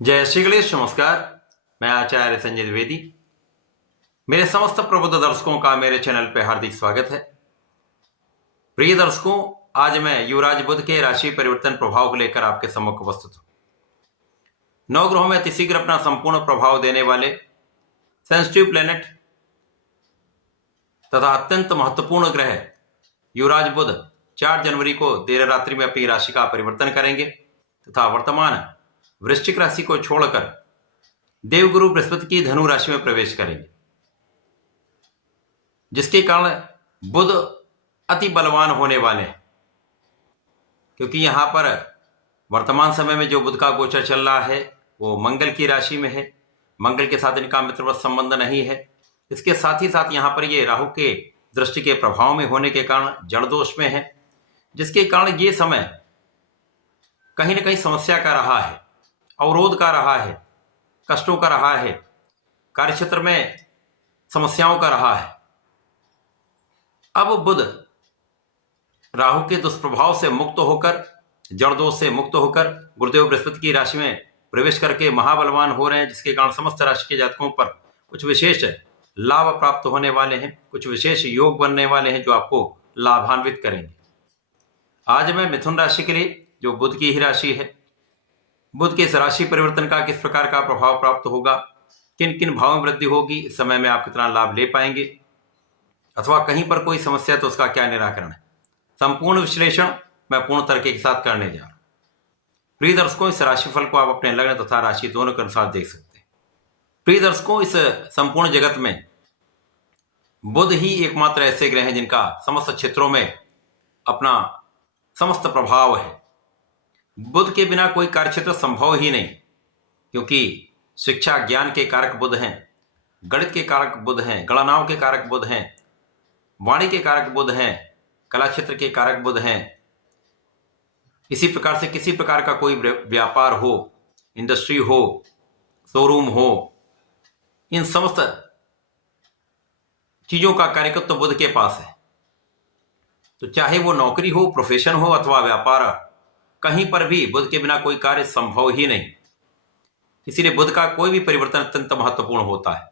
जय श्री गणेश। नमस्कार। मैं आचार्य संजय द्विवेदी। मेरे समस्त प्रबुद्ध दर्शकों का मेरे चैनल पर हार्दिक स्वागत है। प्रिय दर्शकों, आज मैं युवराज बुध के राशि परिवर्तन प्रभाव को लेकर आपके सम्मुख उपस्थित हूं। नवग्रहों में अतिशीघ्र अपना संपूर्ण प्रभाव देने वाले सेंसिटिव प्लेनेट तथा अत्यंत महत्वपूर्ण ग्रह युवराज बुध 4 जनवरी को देर रात्रि में अपनी राशि का परिवर्तन करेंगे तथा वर्तमान वृश्चिक राशि को छोड़कर देवगुरु बृहस्पति की धनु राशि में प्रवेश करेंगे, जिसके कारण बुध अति बलवान होने वाले हैं। क्योंकि यहां पर वर्तमान समय में जो बुध का गोचर चल रहा है वो मंगल की राशि में है। मंगल के साथ इनका मित्रवत संबंध नहीं है। इसके साथ ही साथ यहां पर ये राहु के दृष्टि के प्रभाव में होने के कारण जड़ दोष में है, जिसके कारण ये समय कहीं ना कहीं समस्या का रहा है, अवरोध का रहा है, कष्टों का रहा है, कार्यक्षेत्र में समस्याओं का रहा है। अब बुध राहु के दुष्प्रभाव से मुक्त होकर, जड़ दोष से मुक्त होकर गुरुदेव बृहस्पति की राशि में प्रवेश करके महाबलवान हो रहे हैं, जिसके कारण समस्त राशि के जातकों पर कुछ विशेष लाभ प्राप्त होने वाले हैं, कुछ विशेष योग बनने वाले हैं जो आपको लाभान्वित करेंगे। आज मैं मिथुन राशि के लिए, जो बुध की ही राशि है, बुध के इस राशि परिवर्तन का किस प्रकार का प्रभाव प्राप्त होगा, किन किन भावों में वृद्धि होगी, इस समय में आप कितना लाभ ले पाएंगे, अथवा कहीं पर कोई समस्या तो उसका क्या निराकरण है, संपूर्ण विश्लेषण मैं पूर्ण तरीके के साथ करने जा रहा हूं। प्रिय दर्शकों, इस राशिफल को आप अपने लग्न तथा राशि दोनों के अनुसार देख सकते हैं। प्रिय दर्शकों, इस संपूर्ण जगत में बुध ही एकमात्र ऐसे ग्रह हैं जिनका समस्त क्षेत्रों में अपना समस्त प्रभाव है। बुध के बिना कोई कार्यक्षेत्र संभव ही नहीं, क्योंकि शिक्षा ज्ञान के कारक बुध हैं, गणित के कारक बुध हैं, गणनाओं के कारक बुध हैं, वाणी के कारक बुध हैं, कला क्षेत्र के कारक बुध हैं। इसी प्रकार से किसी प्रकार का कोई व्यापार हो, इंडस्ट्री हो, शोरूम हो, इन समस्त चीजों का कार्यकत्व तो बुध के पास है। तो चाहे वो नौकरी हो, प्रोफेशन हो अथवा व्यापार, कहीं पर भी बुध के बिना कोई कार्य संभव ही नहीं। इसीलिए बुध का कोई भी परिवर्तन अत्यंत महत्वपूर्ण होता है।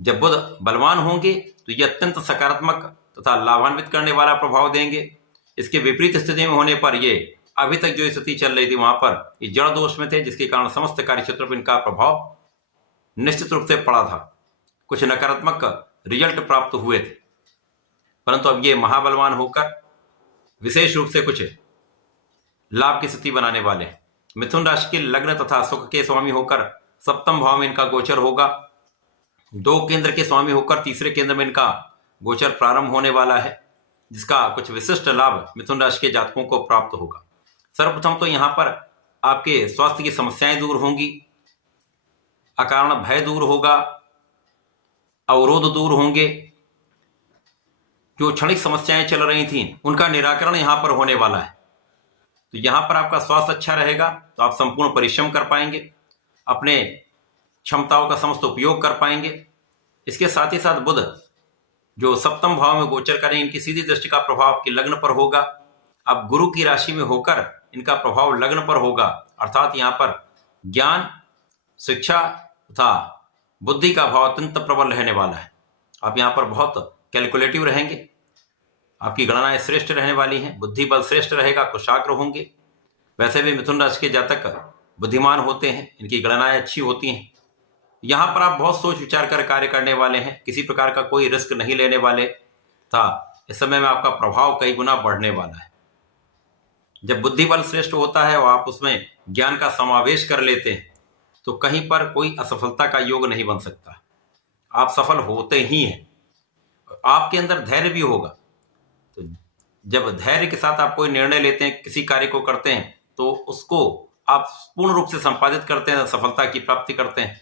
जब बुध बलवान होंगे तो ये अत्यंत सकारात्मक तथा लाभान्वित करने वाला प्रभाव देंगे। इसके विपरीत स्थिति में होने पर ये अभी तक जो स्थिति चल रही थी वहां पर ये जड़ दोष में थे, जिसके कारण समस्त कार्य क्षेत्रों पर इनका प्रभाव निश्चित रूप से पड़ा था। कुछ नकारात्मक रिजल्ट प्राप्त हुए थे, परंतु अब ये महाबलवान होकर विशेष रूप से कुछ लाभ की स्थिति बनाने वाले हैं। मिथुन राशि के लग्न तथा सुख के स्वामी होकर सप्तम भाव में इनका गोचर होगा। 2 केंद्र के स्वामी होकर तीसरे केंद्र में इनका गोचर प्रारंभ होने वाला है, जिसका कुछ विशिष्ट लाभ मिथुन राशि के जातकों को प्राप्त होगा। सर्वप्रथम तो यहां पर आपके स्वास्थ्य की समस्याएं दूर होंगी, अकारण भय दूर होगा, अवरोध दूर होंगे। जो क्षणिक समस्याएं चल रही थी उनका निराकरण यहां पर होने वाला है। तो यहां पर आपका स्वास्थ्य अच्छा रहेगा तो आप संपूर्ण परिश्रम कर पाएंगे, अपने क्षमताओं का समस्त उपयोग कर पाएंगे। इसके साथ ही साथ बुध जो सप्तम भाव में गोचर करें, इनकी सीधी दृष्टि का प्रभाव आपके लग्न पर होगा। अब गुरु की राशि में होकर इनका प्रभाव लग्न पर होगा, अर्थात यहाँ पर ज्ञान, शिक्षा तथा बुद्धि का भाव अत्यंत प्रबल रहने वाला है। आप यहाँ पर बहुत कैलकुलेटिव रहेंगे, आपकी गणनाएं श्रेष्ठ रहने वाली हैं, बुद्धि बल श्रेष्ठ रहेगा, कुशाग्र होंगे। वैसे भी मिथुन राशि के जातक बुद्धिमान होते हैं, इनकी गणनाएं अच्छी होती हैं। यहां पर आप बहुत सोच विचार कर कार्य करने वाले हैं, किसी प्रकार का कोई रिस्क नहीं लेने वाले था। इस समय में आपका प्रभाव कई गुना बढ़ने वाला है। जब बुद्धि बल श्रेष्ठ होता है और आप उसमें ज्ञान का समावेश कर लेते हैं तो कहीं पर कोई असफलता का योग नहीं बन सकता, आप सफल होते ही हैं। आपके अंदर धैर्य भी होगा। तो जब धैर्य के साथ आप कोई निर्णय लेते हैं, किसी कार्य को करते हैं, तो उसको आप पूर्ण रूप से संपादित करते हैं, सफलता की प्राप्ति करते हैं।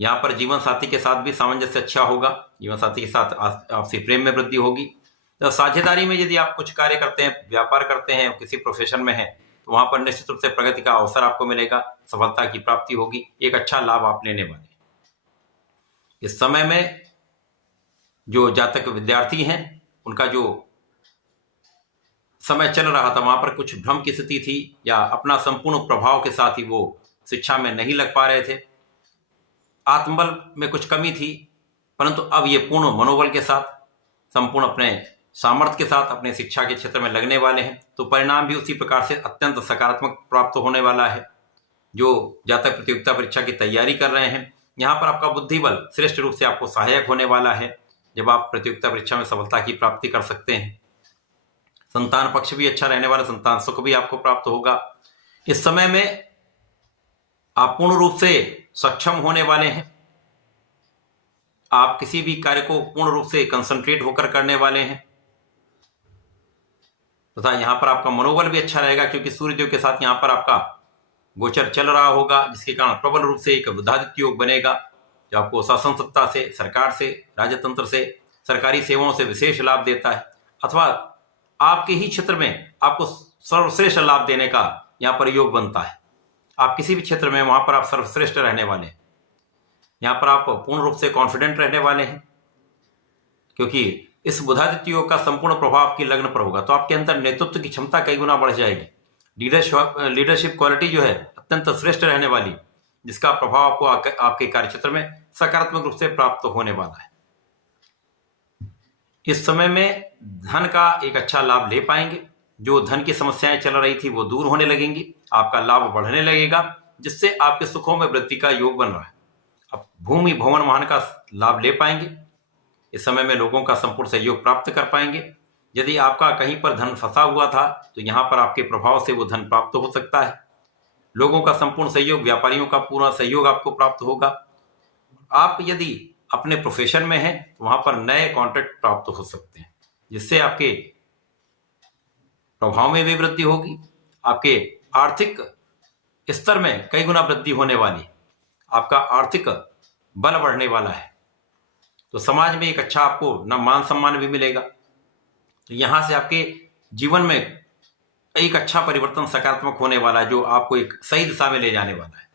यहाँ पर जीवन साथी के साथ भी सामंजस्य अच्छा होगा, जीवन साथी के साथ आपसी प्रेम में वृद्धि होगी। तो साझेदारी में यदि आप कुछ कार्य करते हैं, व्यापार करते हैं, किसी प्रोफेशन में हैं, तो वहां पर निश्चित रूप से प्रगति का अवसर आपको मिलेगा, सफलता की प्राप्ति होगी, एक अच्छा लाभ आप लेने वाले हैं। इस समय में जो जातक विद्यार्थी हैं उनका जो समय चल रहा था वहां पर कुछ भ्रम की स्थिति थी, या अपना संपूर्ण प्रभाव के साथ ही वो शिक्षा में नहीं लग पा रहे थे, आत्मबल में कुछ कमी थी, परंतु अब ये पूर्ण मनोबल के साथ, संपूर्ण अपने सामर्थ्य के साथ अपने शिक्षा के क्षेत्र में लगने वाले हैं। तो परिणाम भी उसी प्रकार से अत्यंत सकारात्मक प्राप्त होने वाला है। जो जातक प्रतियोगिता परीक्षा की तैयारी कर रहे हैं, यहाँ पर आपका बुद्धिबल श्रेष्ठ रूप से आपको सहायक होने वाला है, जब आप प्रतियोगिता परीक्षा में सफलता की प्राप्ति कर सकते हैं। संतान पक्ष भी अच्छा रहने वाला, संतान सुख भी आपको प्राप्त होगा। इस समय में आप पूर्ण रूप से सक्षम होने वाले हैं। आप किसी भी कार्य को पूर्ण रूप से कंसंट्रेट होकर करने वाले हैं तथा यहाँ पर आपका मनोबल भी अच्छा रहेगा, क्योंकि सूर्यदेव के साथ यहाँ पर आपका गोचर चल रहा होगा, जिसके कारण प्रबल रूप से एक बुधादित्य योग बनेगा, जो आपको शासन सत्ता से, सरकार से, राजतंत्र से, सरकारी सेवाओं से विशेष लाभ देता है, अथवा आपके ही क्षेत्र में आपको सर्वश्रेष्ठ लाभ देने का यहाँ पर योग बनता है। आप किसी भी क्षेत्र में वहां पर आप सर्वश्रेष्ठ रहने वाले हैं। यहाँ पर आप पूर्ण रूप से कॉन्फिडेंट रहने वाले हैं, क्योंकि इस बुधादित्य योग का संपूर्ण प्रभाव आपकी लग्न पर होगा। तो आपके अंदर नेतृत्व की क्षमता कई गुना बढ़ जाएगी। लीडरशिप क्वालिटी जो है अत्यंत श्रेष्ठ रहने वाली, जिसका प्रभाव आपको आपके कार्यक्षेत्र में सकारात्मक रूप से प्राप्त होने वाला है। इस समय में धन का एक अच्छा लाभ ले पाएंगे। जो धन की समस्याएं चल रही थी वो दूर होने लगेंगी, आपका लाभ बढ़ने लगेगा, जिससे आपके सुखों में वृद्धि का योग बन रहा है। अब भूमि भवन वाहन का लाभ ले पाएंगे। इस समय में लोगों का संपूर्ण सहयोग प्राप्त कर पाएंगे। यदि आपका कहीं पर धन फंसा हुआ था तो यहाँ पर आपके प्रभाव से वो धन प्राप्त हो सकता है। लोगों का संपूर्ण सहयोग, व्यापारियों का पूरा सहयोग आपको प्राप्त होगा। आप यदि अपने प्रोफेशन में हैं तो वहां पर नए कॉन्ट्रैक्ट प्राप्त हो सकते हैं, जिससे आपके प्रभाव में भी वृद्धि होगी। आपके आर्थिक स्तर में कई गुना वृद्धि होने वाली, आपका आर्थिक बल बढ़ने वाला है। तो समाज में एक अच्छा आपको न मान सम्मान भी मिलेगा। तो यहां से आपके जीवन में एक अच्छा परिवर्तन सकारात्मक होने वाला है, जो आपको एक सही दिशा में ले जाने वाला है।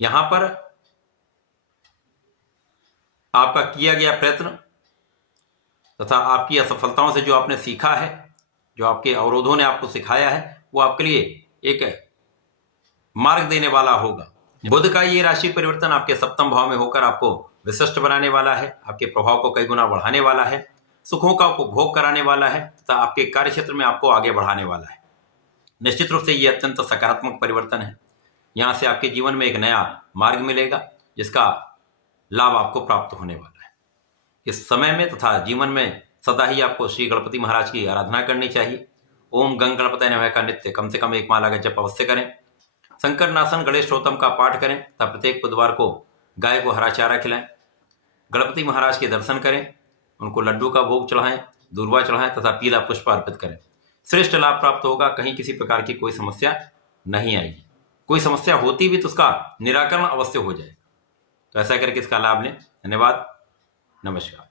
यहां पर आपका किया गया प्रयत्न तथा आपकी असफलताओं से जो आपने सीखा है, जो आपके अवरोधों ने आपको सिखाया है, वो आपके लिए एक मार्ग देने वाला होगा। बुध का ये राशि परिवर्तन आपके सप्तम भाव में होकर आपको विशिष्ट बनाने वाला है, आपके प्रभाव को कई गुना बढ़ाने वाला है, सुखों का उपभोग कराने वाला है तथा आपके कार्य क्षेत्र में आपको आगे बढ़ाने वाला है। निश्चित रूप से ये अत्यंत सकारात्मक परिवर्तन है। यहाँ से आपके जीवन में एक नया मार्ग मिलेगा, जिसका लाभ आपको प्राप्त होने वाला है। इस समय में तथा जीवन में सदा ही आपको श्री गणपति महाराज की आराधना करनी चाहिए। ओम गंग गणपतये नमः का नित्य कम से कम 1 माला का जप अवश्य करें। शंकर नासन गणेश स्तोत्रम का पाठ करें तथा प्रत्येक बुधवार को गाय को हरा चारा खिलाएं। गणपति महाराज के दर्शन करें, उनको लड्डू का भोग चढ़ाएं, दूर्वा चढ़ाएं तथा पीला पुष्प अर्पित करें। श्रेष्ठ लाभ प्राप्त होगा। कहीं किसी प्रकार की कोई समस्या नहीं आएगी। कोई समस्या होती भी तो उसका निराकरण अवश्य हो जाएगा। तो ऐसा करके इसका लाभ लें। धन्यवाद। नमस्कार।